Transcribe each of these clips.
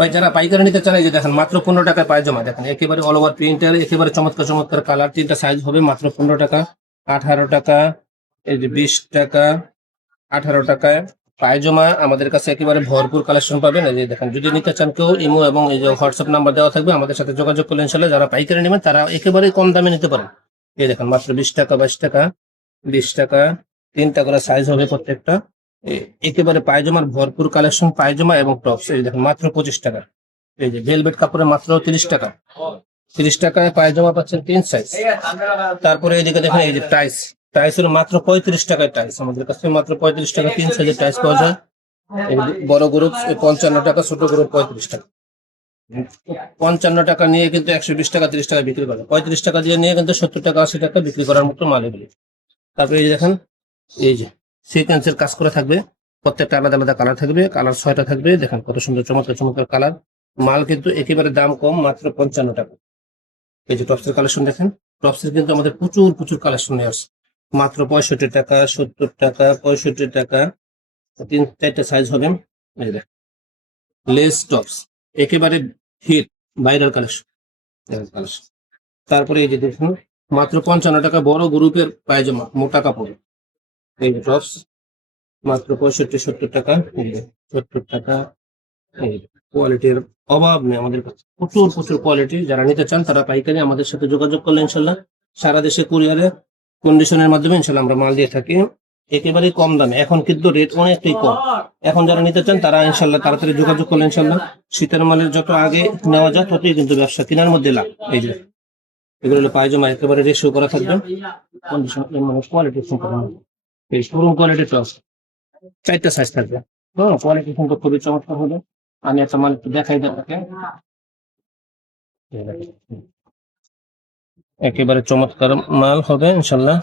ভাই যারা পাইকারি নিতে চান এই যে দেখেন মাত্র 15 টাকায় পায়জামা দেখেন একেবারে অল ওভার প্রিন্টার একেবারে চমৎকার চমৎকার কালার, তিনটা সাইজ হবে মাত্র 15 টাকা, 18 টাকা, এই যে 20 টাকা, 18 টাকায় পায়জামা আমাদের কাছে একেবারে ভরপুর কালেকশন পাবেন। এই যে দেখেন যদি নিতে চান কেউ ইমো এবং এই যে হোয়াটসঅ্যাপ নাম্বার দেওয়া থাকবে, আমাদের সাথে যোগাযোগ করলে ইনশাল্লাহ যারা পাইকারি নেবেন তারা একেবারে কম দামে নিতে পারেন। এই দেখেন মাত্র 20 টাকা, 22 টাকা, 20 টাকা, 3টা করে সাইজ হবে প্রত্যেকটা। একেবারে পায়জামার ভরপুর কালেকশন, পায়জামা এবং টপস এই দেখেন মাত্র 25 টাকা। এই যে ভেলভেট কাপড়ে মাত্র 30 টাকা, 30 টাকায় পায়জামা পাচ্ছেন 3 সাইজ। তারপরে এইদিকে দেখেন এই যে টাইস, টাইসের মাত্র 35 টাকায় টাইস আমাদের কাছে মাত্র 35 টাকা 3 সাইজের টাইস পাওয়া যায়। এই বড় গ্রুপ 55 টাকা, ছোট গ্রুপ 35 টাকা। 55 টাকা নিয়ে কিন্তু 120 টাকা 30 টাকা বিক্রি করে, 35 টাকা দিয়ে নিয়ে কিন্তু 70 টাকা 80 টাকা বিক্রি করার মতো মাল এগুলি। তারপরে এই যে দেখেন এই যে সিকোয়েন্সের কাজ করে থাকবে, প্রত্যেকটা আলাদা আলাদা কালার থাকবে, কালার 6টা থাকবে। দেখেন কত সুন্দর চমৎকার চমৎকার কালার, মাল কিন্তু একেবারে দাম কম মাত্র 55 টাকা। এই যে টপসের কালেকশন দেখেন, টপসের কিন্তু আমাদের প্রচুর প্রচুর কালেকশন নিয়ে আসছে মাত্র 65 টাকা, 70 টাকা, 65 টাকা, 3-4টা সাইজ হবে। এই দেখেন লেস টপস একেবারে হিট ভাইরাল কালেকশন। তারপরে এই যে দেখুন মাত্র 55 টাকা বড় গ্রুপের পায়জামা মোটা কাপড়, এই যে টপস মাত্র 65-70 টাকা, 70 টাকা। কোয়ালিটির অভাব নেই আমাদের কাছে, প্রচুর প্রচুর কোয়ালিটি। যারা নিতে চান তারা পাইকারি আমাদের সাথে যোগাযোগ করলে ইনশাল্লাহ সারা দেশে কুরিয়ারে কন্ডিশনের মাধ্যমে ইনশাল্লাহ আমরা মাল দিয়ে থাকি একেবারেই কম দামে। এখন কিন্তু রেট অনেকটাই কম, এখন যারা নিতে চান তারা ইনশাল্লাহ তাড়াতাড়ি যোগাযোগ করলে ইনশাল্লাহ শীতের মালের যত আগে নেওয়া যায় ততই কিন্তু ব্যবসা কেনার মধ্যে লাভ। এই যে এগুলো হলো পায়জামা একেবারে রেশিও করা থাকবে, কন্ডিশন মানে কোয়ালিটি সম্পূর্ণ এই শোরুম কোয়ালিটি টপ, 4টা সাইজ থাকবে। হ্যাঁ কোয়ালিটি কিন্তু খুবই চমৎকার হবে। আমি একটা মাল একটু দেখাই আপনাকে, একেবারে চমৎকার মাল হবে ইনশাল্লাহ,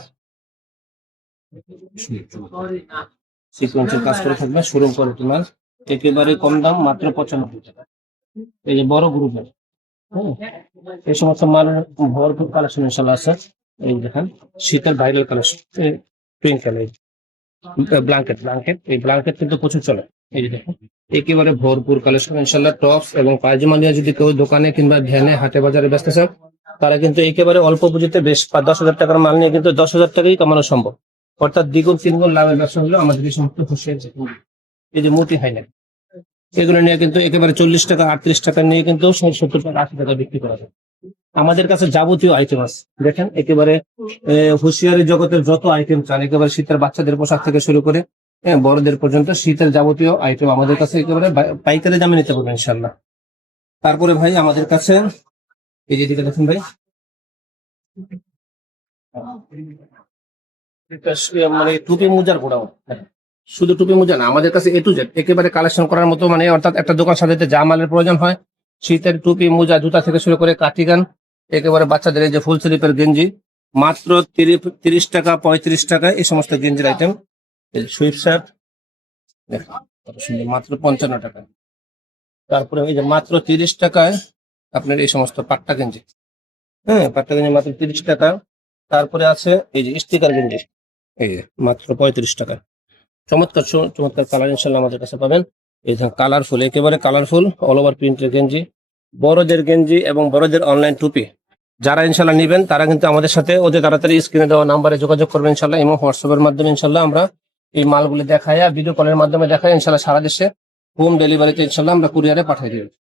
সিকোয়েন্সের কাজ করে থাকবে, শোরুম কোয়ালিটি মাল, একেবারে কম দাম মাত্র 95 টাকা। এই যে বড় গ্রুপের এই সমস্ত মালের ভরপুর কালেকশন ইনশাল্লাহ আছে। এই দেখেন শীতের viral collection, pink colour blanket, এই ব্ল্যাঙ্কেট কিন্তু প্রচুর চলে। এই যে দেখুন একেবারে ভরপুর কালেকশন ইনশাল্লাহ। টপস এবং পায়জামা নিয়ে যদি কেউ দোকানে কিংবা ভ্যানে হাটে বাজারে ব্যস্ত চান তারা কিন্তু একেবারে অল্প পুঁজিতে বেশ 5-10 হাজার টাকার মাল নিয়ে কিন্তু 10 হাজার টাকাই কামানো সম্ভব, অর্থাৎ দ্বিগুণ তিনগুণ লাভের ব্যবসা হলো আমাদের এই সমস্ত খুশি। এই যে মোটি হাইলাইট এগুলো নিয়ে কিন্তু একেবারে 40 টাকা 38 টাকা নিয়ে কিন্তু 60-70 টাকা 80 টাকা বিক্রি করা যায়। আমাদের কাছে যাবতীয় আইটেম আছে দেখেন, একেবারে হুঁশিয়ারি জগতের যত আইটেম চান, একেবারে শীতের বাচ্চাদের পোশাক থেকে শুরু করে বড়দের পর্যন্ত শীতের যাবতীয় আইটেম আমাদের কাছে একেবারে পাইকারি দামে নিতে পারবেন ইনশাল্লাহ। তারপরে ভাই আমাদের কাছে এই যে দিকে দেখুন ভাই, মানে টুপি মোজার গোডাউন, শুধু টুপি মোজা না আমাদের কাছে এ টু জেড একেবারে কালেকশন করার মতো, মানে অর্থাৎ একটা দোকান সাজাতে যা মালের প্রয়োজন হয় শীতের টুপি মোজা জুতা থেকে শুরু করে কাটিগান, একেবারে বাচ্চাদের এই যে ফুল স্লিপের গেঞ্জি মাত্র 30 টাকা 35 টাকা এই সমস্ত গেঞ্জির আইটেম। সুইপ শার্ট মাত্র 55 টাকা। তারপরে ওই যে মাত্র 30 টাকায় আপনার এই সমস্ত পাট্টা গেঞ্জি, পাট্টা গেঞ্জি মাত্র 30 টাকা। তারপরে আছে এই যে স্টিকার গেঞ্জি, এই যে মাত্র 35 টাকা। চমৎকার চমৎকার কালার ইনশাল্লাহ আমাদের কাছে পাবেন। এই যে কালারফুল একেবারে কালারফুল অল ওভার প্রিন্টের গেঞ্জি, বড়দের গেঞ্জি এবং বড়দের অনলাইন টুপি যারা ইনশাল্লাহ নিবেন তারা কিন্তু আমাদের সাথে অতি তাড়াতাড়ি স্ক্রিনে দেওয়া নাম্বারে যোগাযোগ করবেন ইনশাল্লাহ, এবং হোয়াটসঅ্যাপের মাধ্যমে ইনশাল্লাহ আমরা এই মালগুলি দেখায় ভিডিও কলের মাধ্যমে দেখায় ইনশাল্লাহ সারা দেশে হোম ডেলিভারিতে ইনশাল্লাহ আমরা কুরিয়ারে পাঠিয়ে দিই।